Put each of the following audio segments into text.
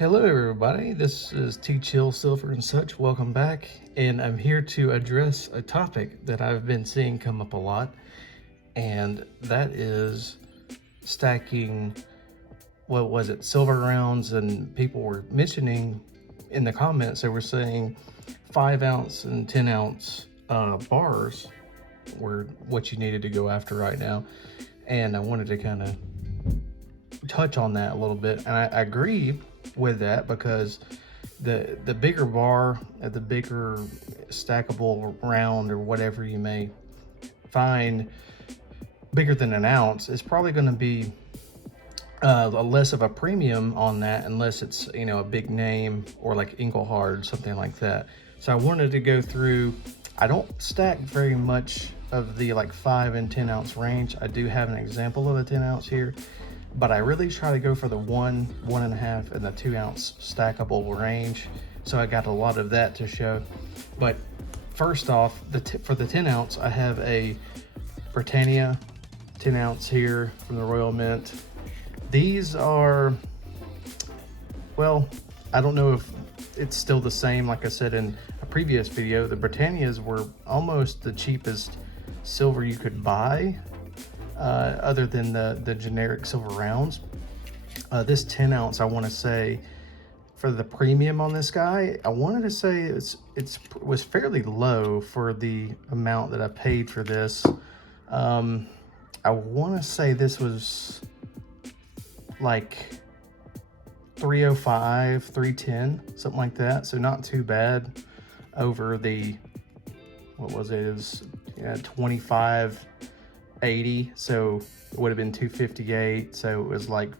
Hello everybody, this is T Chill Silver and such. Welcome back, and I'm here to address a topic that I've been seeing come up a lot, and that is stacking, what was it, silver rounds. And people were mentioning in the comments, they were saying 5-ounce and 10-ounce bars were what you needed to go after right now. And I wanted to kind of touch on that a little bit, and I agree with that, because the bigger bar, the bigger stackable round or whatever you may find, bigger than an ounce, is probably going to be less of a premium on that, unless it's, you know, a big name or like Engelhard, something like that. So I wanted to go through. I don't stack very much of the like 5 and 10 ounce range. I do have an example of a 10 ounce here, but I really try to go for the 1, 1.5, and the 2 ounce stackable range. So I got a lot of that to show. But first off, for the 10 ounce, I have a Britannia 10 ounce here from the Royal Mint. These are, well, I don't know if it's still the same. Like I said in a previous video, the Britannias were almost the cheapest silver you could buy, other than the generic silver rounds. This 10 ounce, I want to say, for the premium on this guy, I wanted to say it was fairly low for the amount that I paid for this. I want to say this was like 305, 310, something like that. So not too bad over the, what was it? It was 25.80, so it would have been 258, so it was like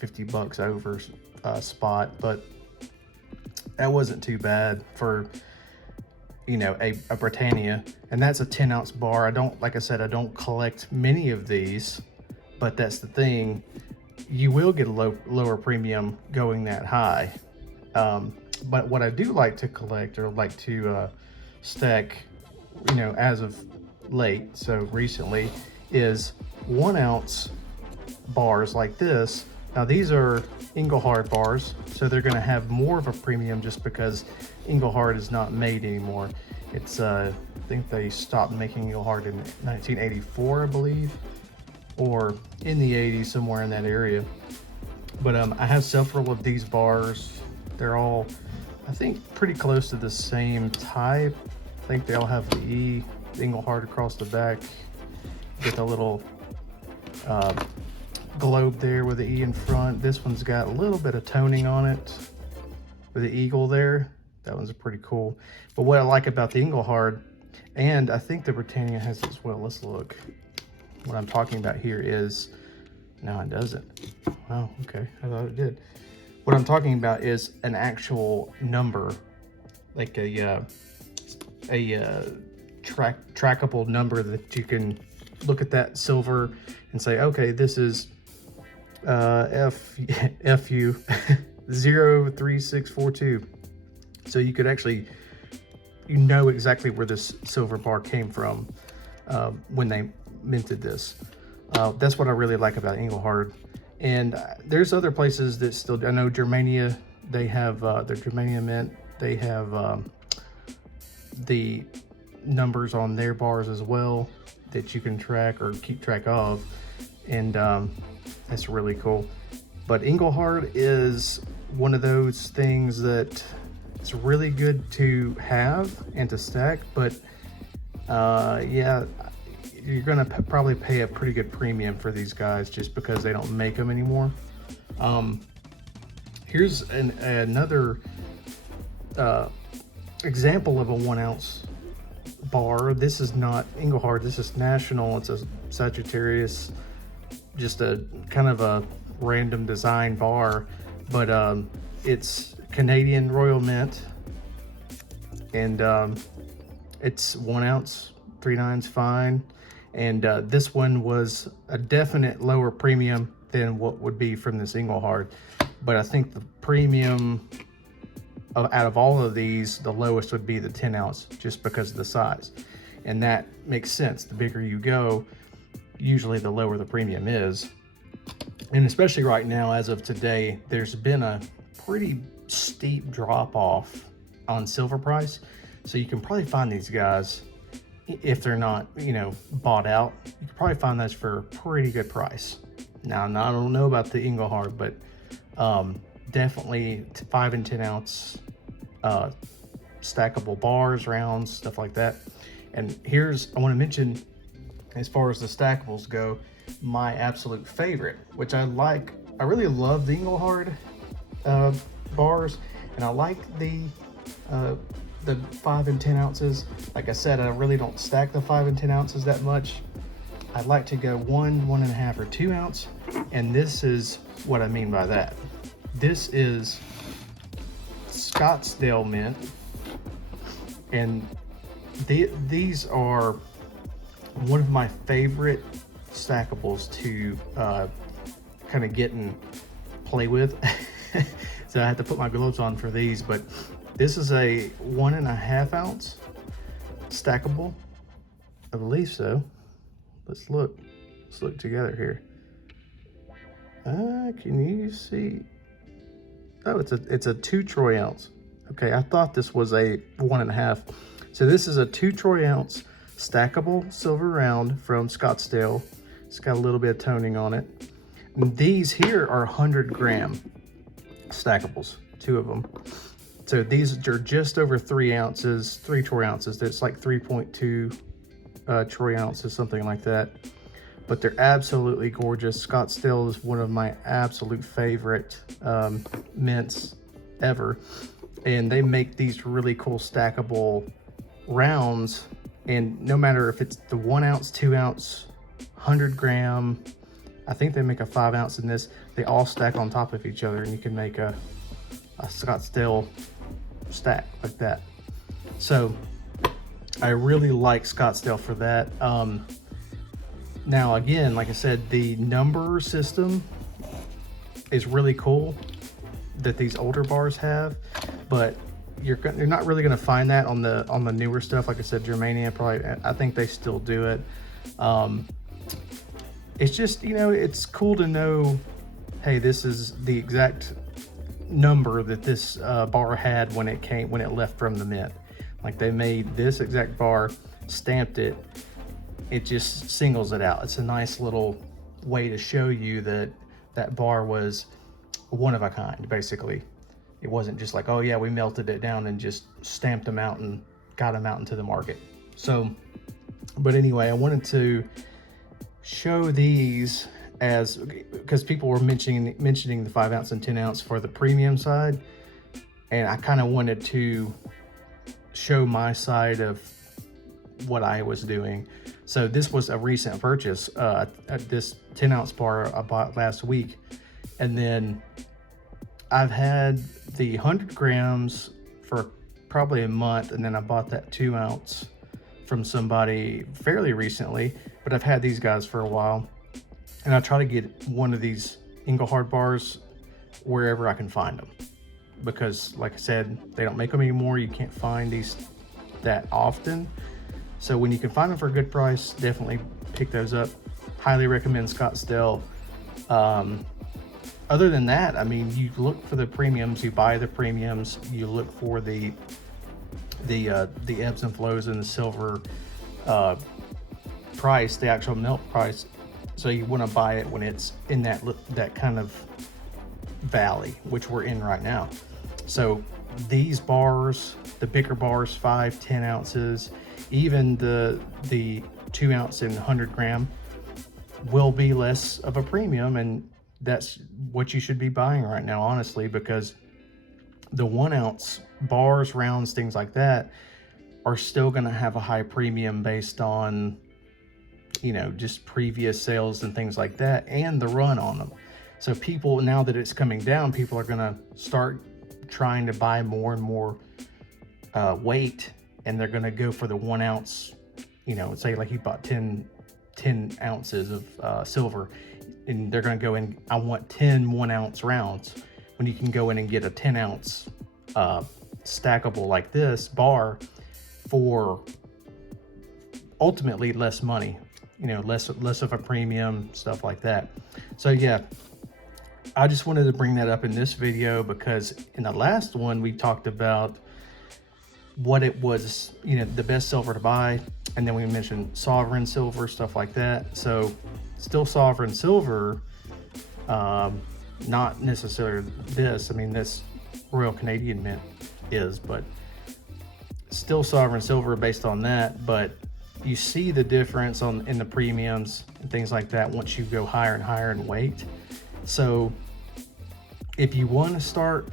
$50 over spot, but that wasn't too bad for, you know, a Britannia. And that's a 10 ounce bar. I don't, like I said, I don't collect many of these, but that's the thing, you will get a lower premium going that high. But what I do like to collect, or like to stack, you know, as of late, so recently, is 1 ounce bars like this. Now these are Engelhard bars, so they're going to have more of a premium just because Engelhard is not made anymore. It's I think they stopped making Engelhard in 1984, I believe, or in the 80s, somewhere in that area. But I have several of these bars. They're all, I think, pretty close to the same type. I think they all have the E Engelhard across the back, with a little globe there with the E in front. This one's got a little bit of toning on it with the eagle there. That one's pretty cool. But what I like about the Engelhard, and I think the Britannia has as well, let's look. What I'm talking about here is, no, it doesn't. Oh, okay, I thought it did. What I'm talking about is an actual number, like a trackable number that you can look at that silver and say, okay, this is FU 03642. So you could actually, you know exactly where this silver bar came from when they minted this. That's what I really like about Engelhard. And there's other places that still, I know Germania, they have their Germania mint, they have the numbers on their bars as well that you can track or keep track of, and that's really cool. But Engelhard is one of those things that it's really good to have and to stack, but yeah, you're gonna probably pay a pretty good premium for these guys just because they don't make them anymore. Here's another example of a 1 ounce bar. This is not Engelhard, this is National. It's a Sagittarius, just a kind of a random design bar, but it's Canadian Royal Mint, and it's 1 ounce, 3/9's fine. And this one was a definite lower premium than what would be from this Engelhard, but I think the premium out of all of these, the lowest would be the 10 ounce, just because of the size. And that makes sense. The bigger you go, usually the lower the premium is. And especially right now, as of today, there's been a pretty steep drop off on silver price. So you can probably find these guys, if they're not, you know, bought out, you can probably find those for a pretty good price. Now, I don't know about the Engelhard, but definitely 5 and 10 ounce stackable bars, rounds, stuff like that. And I want to mention, as far as the stackables go, my absolute favorite, which I really love the Engelhard bars, and I like the 5 and 10 ounces. Like I said, I really don't stack the 5 and 10 ounces that much. I like to go 1, 1.5, or 2 ounce, and this is what I mean by that. This is Scottsdale mint, and these are one of my favorite stackables to kind of get and play with. So I had to put my gloves on for these, but this is a 1.5 ounce stackable. I believe so. Let's look together here. Can you see? Oh, it's a 2 troy ounce. Okay, I thought this was a 1.5. So this is a 2 troy ounce stackable silver round from Scottsdale. It's got a little bit of toning on it. And these here are 100 gram stackables, 2 of them. So these are just over 3 ounces, 3 troy ounces. That's like 3.2 troy ounces, something like that. But they're absolutely gorgeous. Scottsdale is one of my absolute favorite mints ever. And they make these really cool stackable rounds. And no matter if it's the 1 ounce, 2 ounce, 100 gram, I think they make a 5 ounce in this. They all stack on top of each other, and you can make a Scottsdale stack like that. So I really like Scottsdale for that. Now again, like I said, the number system is really cool that these older bars have, but you're not really going to find that on the newer stuff. Like I said, Germania probably, I think they still do it. It's just, you know, it's cool to know, hey, this is the exact number that this bar had when it left from the mint. Like, they made this exact bar, stamped it, it just singles it out. It's a nice little way to show you that that bar was one of a kind, basically. It wasn't just like, oh yeah, we melted it down and just stamped them out and got them out into the market. So, but anyway, I wanted to show these because people were mentioning the 5 ounce and 10 ounce for the premium side, and I kind of wanted to show my side of what I was doing. So this was a recent purchase, this 10 ounce bar I bought last week, and then I've had the 100 grams for probably a month, and then I bought that 2 ounce from somebody fairly recently, but I've had these guys for a while, and I try to get one of these Engelhard bars wherever I can find them, because like I said, they don't make them anymore. You can't find these that often. So when you can find them for a good price, definitely pick those up. Highly recommend Scottsdale. Other than that, I mean, you look for the premiums, you buy the premiums, you look for the ebbs and flows in the silver price, the actual melt price. So you want to buy it when it's in that kind of valley, which we're in right now. So these bars, the bigger bars, 5, 10 ounces, even the 2 ounce and 100 gram will be less of a premium, and that's what you should be buying right now, honestly, because the 1 ounce bars, rounds, things like that are still going to have a high premium based on, you know, just previous sales and things like that, and the run on them. So people, now that it's coming down, people are going to start trying to buy more and more weight, and they're going to go for the 1 ounce, you know, say like you bought 10 ounces of silver, and they're going to go in, I want 10 1 ounce rounds, when you can go in and get a 10 ounce stackable like this bar for ultimately less money, you know, less of a premium, stuff like that. So yeah, I just wanted to bring that up in this video because in the last one we talked about what it was, you know, the best silver to buy, and then we mentioned sovereign silver, stuff like that. So still sovereign silver, not necessarily this. I mean, this Royal Canadian Mint is, but still sovereign silver based on that. But you see the difference in the premiums and things like that once you go higher and higher in weight. So if you want to start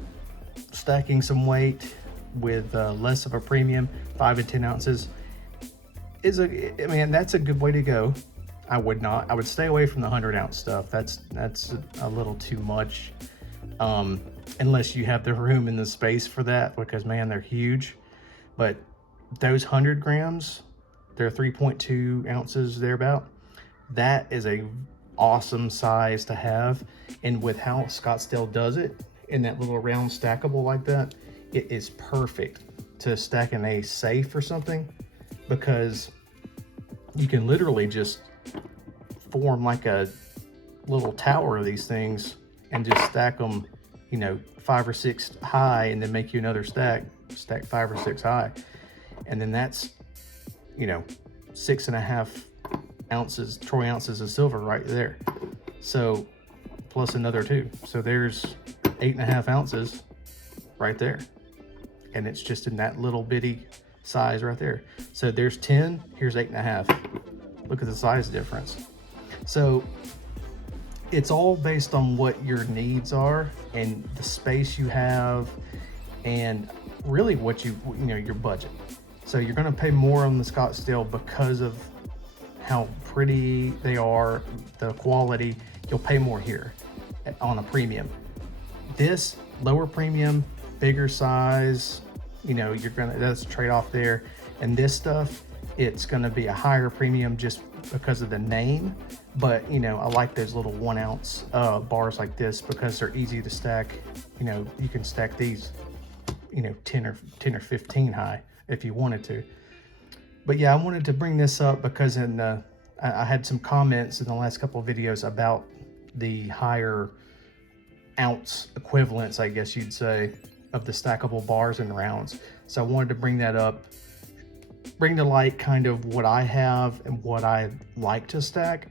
stacking some weight with less of a premium, 5 and 10 ounces is that's a good way to go. I would stay away from the 100-ounce stuff. That's a little too much, unless you have the room and the space for that, because man, they're huge. But those 100 grams, they're 3.2 ounces thereabout. That is a awesome size to have, and with how Scottsdale does it in that little round stackable like that, it is perfect to stack in a safe or something, because you can literally just form like a little tower of these things and just stack them, you know, 5 or 6 high, and then make you another stack 5 or 6 high, and then that's, you know, 6.5 ounces, troy ounces of silver right there. So plus another 2, so there's 8.5 ounces right there, and it's just in that little bitty size right there. So there's 10, here's 8.5. Look at the size difference. So it's all based on what your needs are and the space you have, and really what you know, your budget. So you're going to pay more on the Scottsdale because of how pretty they are, the quality. You'll pay more here on a premium. This lower premium, bigger size, you know, that's a trade-off there. And this stuff, it's gonna be a higher premium just because of the name. But you know, I like those little 1 ounce bars like this because they're easy to stack. You know, you can stack these, you know, 10 or 15 high if you wanted to. But yeah, I wanted to bring this up because I had some comments in the last couple of videos about the higher ounce equivalents, I guess you'd say, of the stackable bars and rounds. So I wanted to bring that up, bring to light kind of what I have and what I like to stack.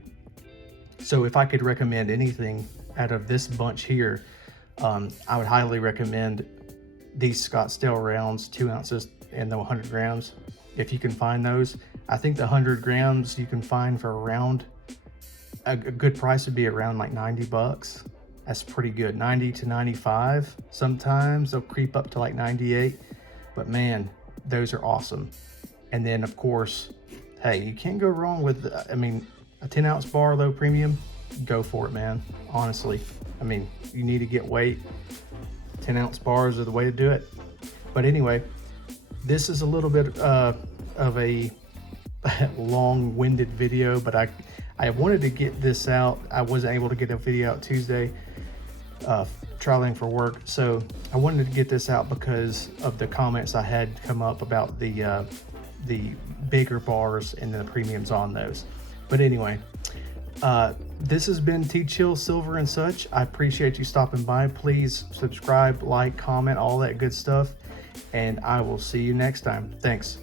So if I could recommend anything out of this bunch here, I would highly recommend these Scottsdale rounds, 2 ounces and the 100 grams. If you can find those, I think the 100 grams you can find for around, a good price would be around like 90 bucks. That's pretty good, 90 to 95. Sometimes they'll creep up to like 98, but man, those are awesome. And then of course, hey, you can't go wrong with, I mean, a 10 ounce bar, low premium, go for it, man. Honestly, I mean, you need to get weight. 10 ounce bars are the way to do it. But anyway, this is a little bit of a long-winded video, but I wanted to get this out. I wasn't able to get a video out Tuesday, traveling for work. So I wanted to get this out because of the comments I had come up about the bigger bars and the premiums on those. But anyway, this has been T-Chill Silver and Such. I appreciate you stopping by. Please subscribe, like, comment, all that good stuff. And I will see you next time. Thanks.